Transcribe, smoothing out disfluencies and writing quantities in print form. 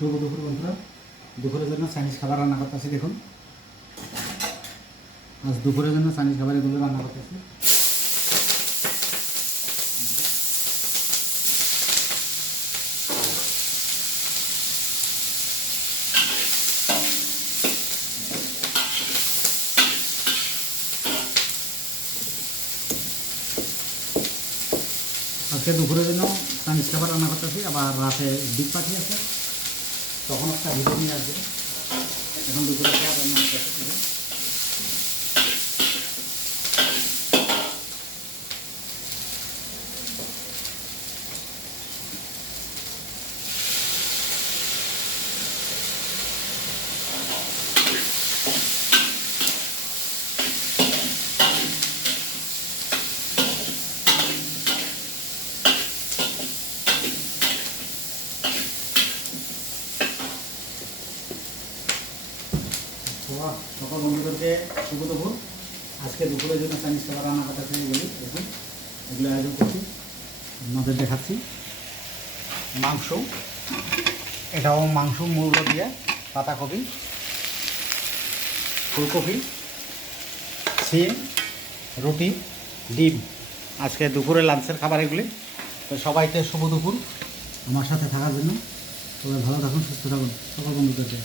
শুভ দুপুর বন্ধুরা, দুপুরের জন্য চাইনিজ খাবার রান্না করতেছি। দেখুন, আজ দুপুরের জন্য চাইনিজ খাবার এগুলো রান্না করতেছি। আজকে দুপুরের জন্য চাইনিজ খাবার রান্না করতেছি। আবার রাতে ডিপ পাখি আছে, তখন একটা ভিডিও নিয়ে আসবে। এখন দুপুরে খাবার রান্না করতেছি। সকল বন্ধুদেরকে শুভ দুপুর। আজকে দুপুরের জন্য চাইনিজ খাবার রান্না করতেছি। এগুলি দেখুন, এগুলো আয়োজন করছি, আপনাদের দেখাচ্ছি। মাংস, এটাও মাংস, মূলো দিয়ে, পাতাকপি, ফুলকপি, সিম, রুটি, ডিম। আজকে দুপুরে লাঞ্চের খাবার এগুলি। তো সবাইকে শুভ দুপুর। আমার সাথে থাকার জন্য সবাই ভালো থাকুন, সুস্থ থাকুন সকল বন্ধুদেরকে।